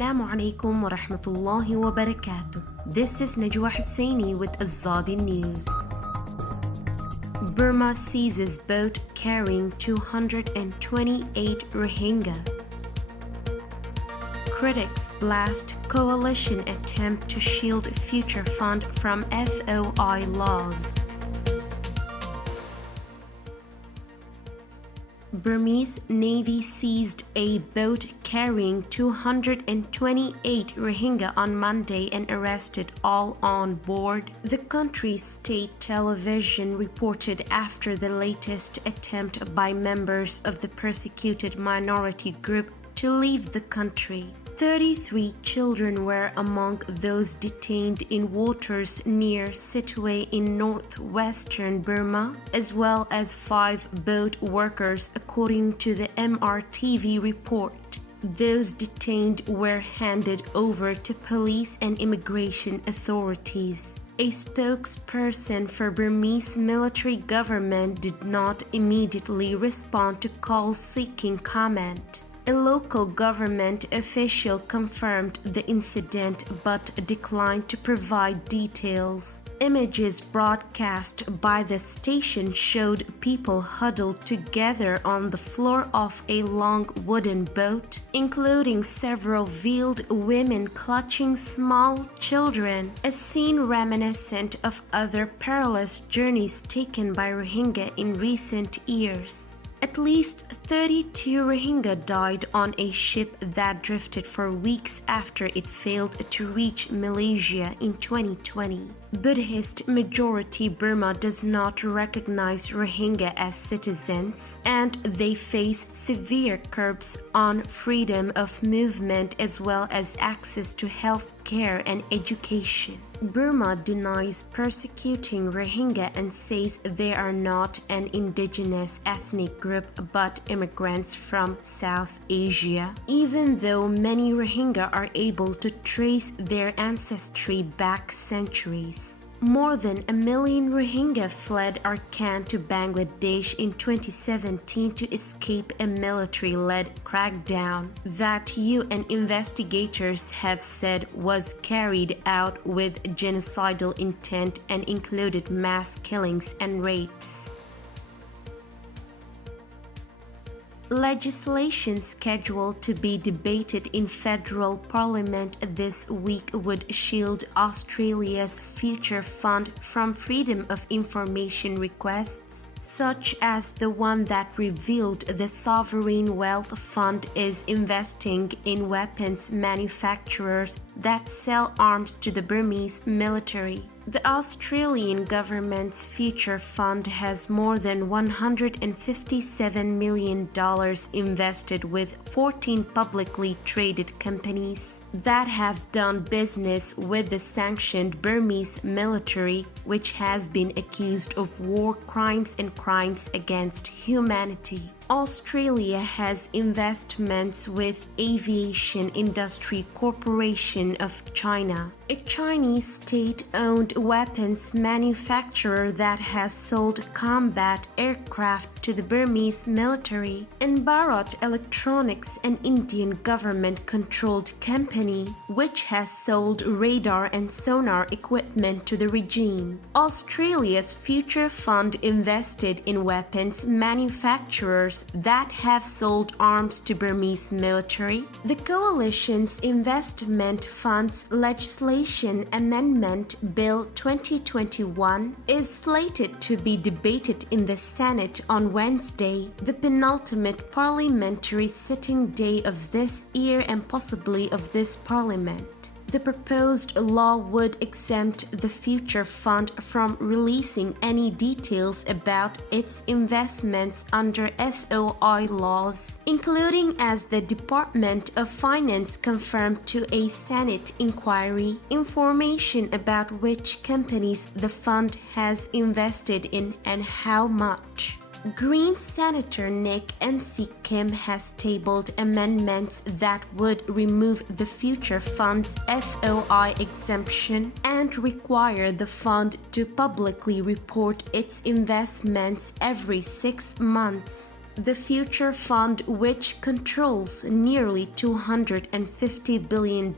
Assalamu alaikum wa rahmatullahi wa barakatuh. This is Najwa Hussaini with Azadi News. Burma seizes boat carrying 228 Rohingya. Critics blast coalition attempt to shield future fund from FOI laws. Burmese Navy seized a boat carrying 228 Rohingya on Monday and arrested all on board, the country's state television reported after the latest attempt by members of the persecuted minority group to leave the country. 33 children were among those detained in waters near Sittwe in northwestern Burma, as well as 5 boat workers, according to the MRTV report. Those detained were handed over to police and immigration authorities. A spokesperson for Burmese military government did not immediately respond to calls seeking comment. A local government official confirmed the incident but declined to provide details. Images broadcast by the station showed people huddled together on the floor of a long wooden boat, including several veiled women clutching small children, a scene reminiscent of other perilous journeys taken by Rohingya in recent years. At least 32 Rohingya died on a ship that drifted for weeks after it failed to reach Malaysia in 2020. Buddhist majority Burma does not recognize Rohingya as citizens, and they face severe curbs on freedom of movement as well as access to health care and education. Burma denies persecuting Rohingya and says they are not an indigenous ethnic group but immigrants from South Asia, even though many Rohingya are able to trace their ancestry back centuries. More than 1 million Rohingya fled Arakan to Bangladesh in 2017 to escape a military-led crackdown that UN investigators have said was carried out with genocidal intent and included mass killings and rapes. Legislation scheduled to be debated in federal parliament this week would shield Australia's future fund from freedom of information requests, such as the one that revealed the sovereign wealth fund is investing in weapons manufacturers that sell arms to the Burmese military. The Australian government's future fund has more than $157 million invested with 14 publicly traded companies that have done business with the sanctioned Burmese military, which has been accused of war crimes and crimes against humanity. Australia has investments with Aviation Industry Corporation of China, a Chinese state-owned weapons manufacturer that has sold combat aircraft to the Burmese military, and Bharat Electronics, an Indian government-controlled company which has sold radar and sonar equipment to the regime. Australia's future fund invested in weapons manufacturers that have sold arms to Burmese military. The coalition's investment fund's legislation amendment Bill 2021 is slated to be debated in the Senate on Wednesday, the penultimate parliamentary sitting day of this year and possibly of this parliament. The proposed law would exempt the future fund from releasing any details about its investments under FOI laws, including, as the Department of Finance confirmed to a Senate inquiry, information about which companies the fund has invested in and how much. Green Senator Nick M.C. Kim has tabled amendments that would remove the future fund's FOI exemption and require the fund to publicly report its investments every 6 months. the Future Fund, which controls nearly $250 billion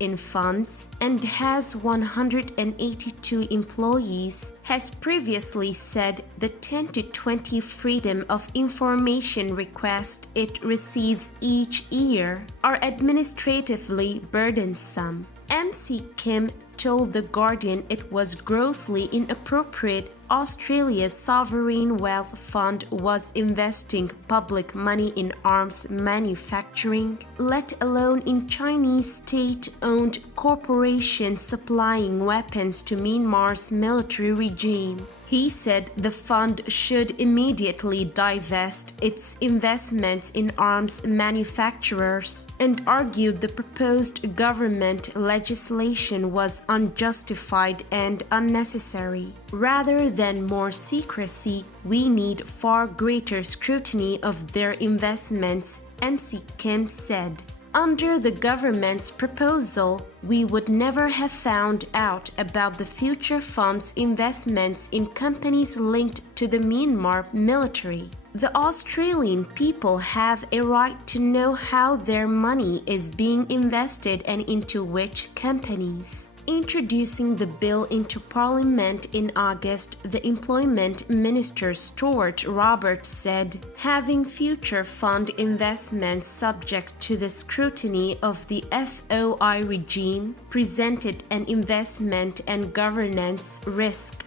in funds and has 182 employees, has previously said the 10 to 20 Freedom of Information requests it receives each year are administratively burdensome. MC Kim told The Guardian it was grossly inappropriate Australia's sovereign wealth fund was investing public money in arms manufacturing, let alone in Chinese state-owned corporations supplying weapons to Myanmar's military regime. He said the fund should immediately divest its investments in arms manufacturers and argued the proposed government legislation was unjustified and unnecessary. Rather than more secrecy, we need far greater scrutiny of their investments, MC Kim said. Under the government's proposal, we would never have found out about the Future Fund's investments in companies linked to the Myanmar military. The Australian people have a right to know how their money is being invested and into which companies. Introducing the bill into Parliament in August, the Employment Minister Stuart Roberts said, having future fund investments subject to the scrutiny of the FOI regime presented an investment and governance risk.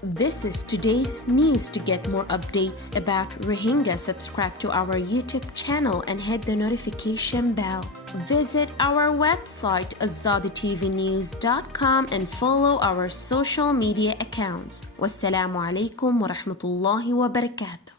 This is today's news. To get more updates about Rohingya, subscribe to our YouTube channel and hit the notification bell. Visit our website azaditvnews.com and follow our social media accounts. Wassalamu alaikum wa rahmatullahi wa barakatuh.